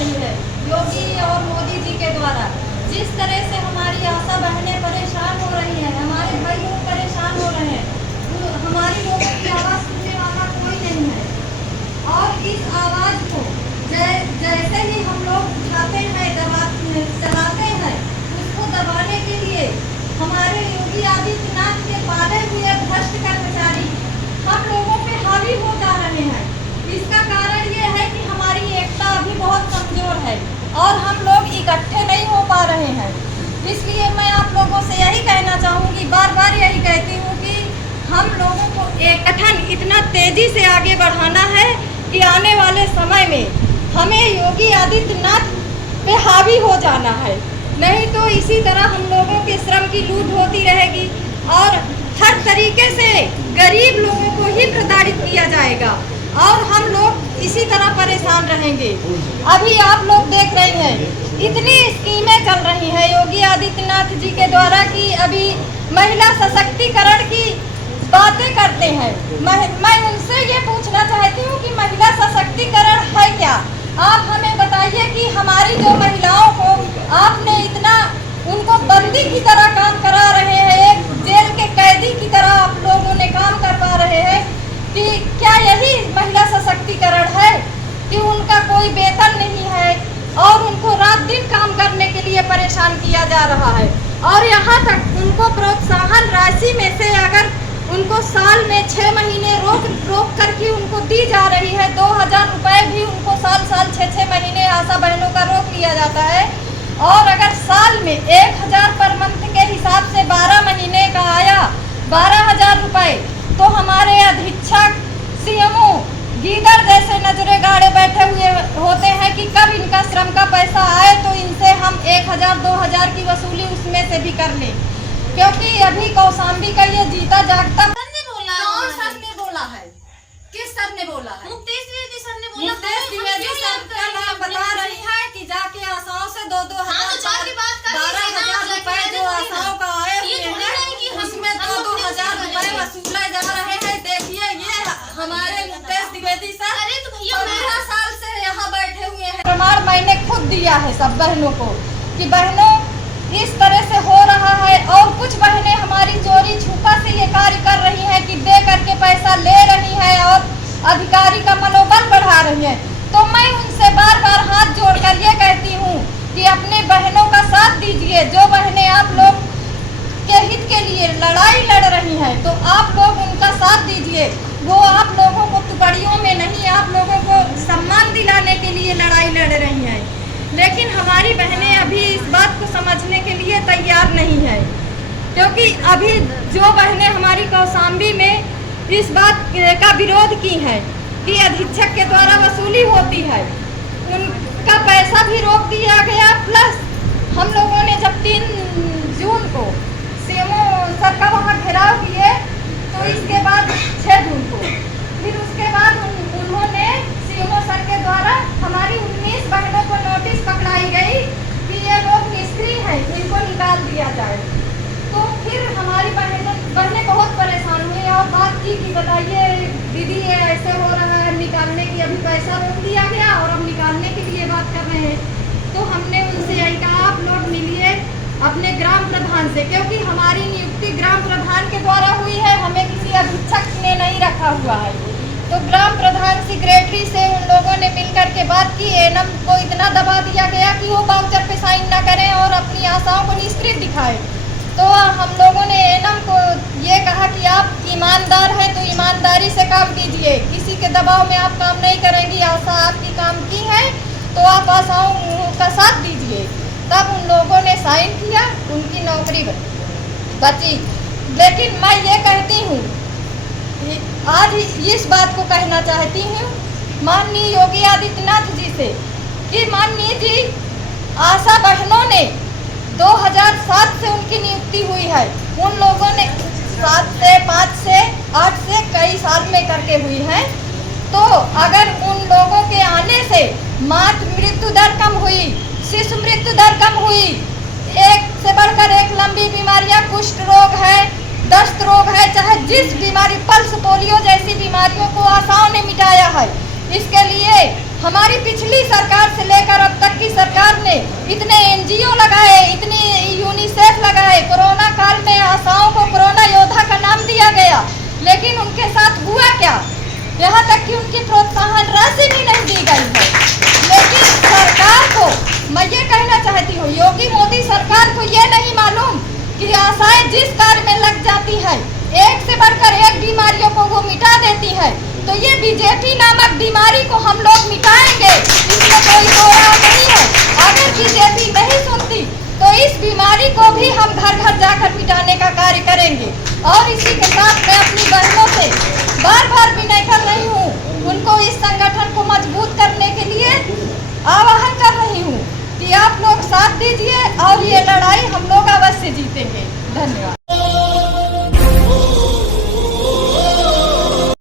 रही है योगी और मोदी जी के द्वारा। जिस तरह से हमारी आशा बहनें परेशान हो रही हैं, हमारे भाई लोग परेशान हो रहे हैं, हमारी लोगों की आवाज़ सुनने वाला कोई नहीं है। और इस आवाज़ को जैसे ही हम लोग उठाते हैं, चलाते हैं, उसको दबाने के लिए हमारे योगी आदित्यनाथ के पाले हुए भ्रष्ट कर्मचारी हम लोगों पे हावी हो जा रहे हैं। इसका कारण ये है कि हमारी एकता अभी बहुत कमजोर है और हम लोग इकट्ठे नहीं हो पा रहे हैं। इसलिए मैं आप लोगों से यही कहना चाहूँगी, बार बार यही कहती हूँ कि हम लोगों को एक गठन इतना तेजी से आगे बढ़ाना है कि आने वाले समय में हमें योगी आदित्यनाथ पे हावी हो जाना है। नहीं तो इसी तरह हम लोगों के श्रम की लूट होती रहेगी और हर तरीके से गरीब लोगों को ही प्रताड़ित किया जाएगा और हम लोग इसी तरह परेशान रहेंगे। अभी आप लोग देख रहे हैं इतनी स्कीमें चल रही हैं योगी आदित्यनाथ जी के द्वारा कि अभी महिला सशक्तिकरण की बातें करते हैं। मैं उनसे ये पूछना चाहती हूँ कि महिला सशक्तिकरण है क्या? आप हमें बताइए कि हमारी जो महिलाओं को आपने इतना उनको बंदी की तरह काम करा रहे हैं, एक जेल के कैदी की तरह आप लोगों ने काम करवा रहे हैं, कि क्या यही महिला सशक्तिकरण है कि उनका कोई वेतन नहीं है और उनको रात दिन काम करने के लिए परेशान किया जा रहा है और यहाँ तक उनको प्रोत्साहन राशि में से अगर उनको साल में 6 महीने रोक करके उनको दी जा रही है, 2000 रुपये भी उनको साल 6 महीने आशा बहनों का रोक लिया जाता है। और अगर साल में 1000 पर मंथ के हिसाब से 12 महीने का आया 12,000 रुपये, तो हमारे अधीक्षक सीएमओ गीदड़ जैसे नजरे गाड़े बैठे हुए होते हैं कि कब इनका श्रम का पैसा आए तो इनसे हम 1000-2000 की वसूली उसमें से भी कर लें, क्योंकि अभी कौशाम्बी का ये जीता जागता कौन सर ने बोला है? किस सर ने बोला है? मुकेश द्विवेदी सर ने बोला है। मुकेश द्विवेदी सर का नाम बता रही है कि जाके आशाओं से 12,000 रुपए जो आशाओं का आए हुए हैं उसमें 2-2,000 रुपए वसूले जा रहे हैं। देखिए ये हमारे मुकेश द्विवेदी सर 15 साल से यहाँ बैठे हुए हैं। प्रमाण मैंने खुद दिया है सब बहनों को कि बहनों इस तरह से हो रहा है और कुछ बहनें हमारी चोरी छुपा से ये कार्य कर रही हैं कि दे करके पैसा ले रही हैं और अधिकारी का मनोबल बढ़ा रही हैं। तो मैं उनसे बार बार हाथ जोड़कर ये कहती हूँ कि अपने बहनों का साथ दीजिए। जो बहनें आप लोग के हित के लिए लड़ाई लड़ रही हैं तो आप लोग उनका साथ दीजिए। वो आप लोगों को टुकड़ियों में नहीं, आप लोगों को सम्मान दिलाने के लिए लड़ाई लड़ रही हैं। लेकिन हमारी बहनें अभी इस बात को समझने के लिए तैयार नहीं है, क्योंकि अभी जो बहनें हमारी कौशाम्बी में इस बात का विरोध की हैं कि अधीक्षक के द्वारा वसूली होती है, उनका पैसा भी रोक दिया गया। प्लस हम लोगों ने जब 3 जून को सीएमओ सर का वहाँ घेराव किए तो इसके बाद 6 जून को फिर उसके बाद उन्होंने सीएमओ सर के द्वारा हमारी 19 बहनों को नोटिस पकड़ाई गई कि ये लोग निष्क्रिय हैं, इनको निकाल दिया जाए। तो फिर हमारी बहनें बहुत परेशान हुई और बात की कि बताइए दीदी ये ऐसे हो रहा है निकालने की, अभी पैसा रोक दिया गया और अब निकालने के लिए बात कर रहे हैं। तो हमने उनसे यही कहा आप लोग मिलिए अपने ग्राम प्रधान से, क्योंकि हमारी नियुक्ति ग्राम प्रधान के द्वारा हुई है, हमें किसी अधीक्षक ने नहीं रखा हुआ है। तो ग्राम प्रधान सेक्रेटरी से उन लोगों ने मिलकर के बात की। एनएम को इतना दबा दिया गया कि वो वाउचर पे साइन न करें और अपनी आशाओं को निष्क्रिय दिखाएं। तो हम लोगों ने एनएम को ये कहा कि आप ईमानदार हैं तो ईमानदारी से काम कीजिए, किसी के दबाव में आप काम नहीं करेंगी। आशा आपकी काम की है तो आप आशाओं का साथ दीजिए। तब उन लोगों ने साइन किया, उनकी नौकरी बची। लेकिन मैं ये कहती हूँ, आज इस बात को कहना चाहती हूँ माननीय योगी आदित्यनाथ जी से कि माननीय जी आशा बहनों ने 2007 से उनकी नियुक्ति हुई है, उन लोगों ने 7 से 5 से 8 से कई साल में करके हुई है। तो अगर उन लोगों के आने से मातृ मृत्यु दर कम हुई, शिशु मृत्यु दर कम हुई, एक से बढ़कर एक लंबी बीमारियां, कुष्ठ रोग है, दस्त रोग है, चाहे जिस बीमारी, पल्स पोलियो जैसी बीमारियों को आशाओं ने मिटाया है। इसके लिए हमारी पिछली सरकार से लेकर अब तक की सरकार ने इतने NGO लगाए, इतनी यूनिसेफ लगाए। कोरोना काल में आशाओं को कोरोना योद्धा का नाम दिया गया, लेकिन उनके साथ हुआ क्या? यहाँ तक कि उनकी प्रोत्साहन राशि भी नहीं दी गई है। लेकिन सरकार को मैं ये कहना चाहती हूँ, योगी मोदी सरकार को ये नहीं मालूम कि आशाएं जिस कार्य में लग जाती है, एक से बढ़कर एक बीमारियों को वो मिटा देती है। तो ये बीजेपी नामक बीमारी को हम लोग मिटाएंगे, इसमें कोई दो राय नहीं है। अगर बीजेपी नहीं सुनती तो इस बीमारी को भी हम घर घर जाकर मिटाने का कार्य करेंगे। और इसी के साथ मैं अपनी बहनों से बार बार विनय कर रही हूँ, उनको इस संगठन को मजबूत करने के लिए आह्वान कर रही हूँ कि आप लोग साथ दीजिए और ये लड़ाई हम लोग अवश्य जीतेंगे। धन्यवाद।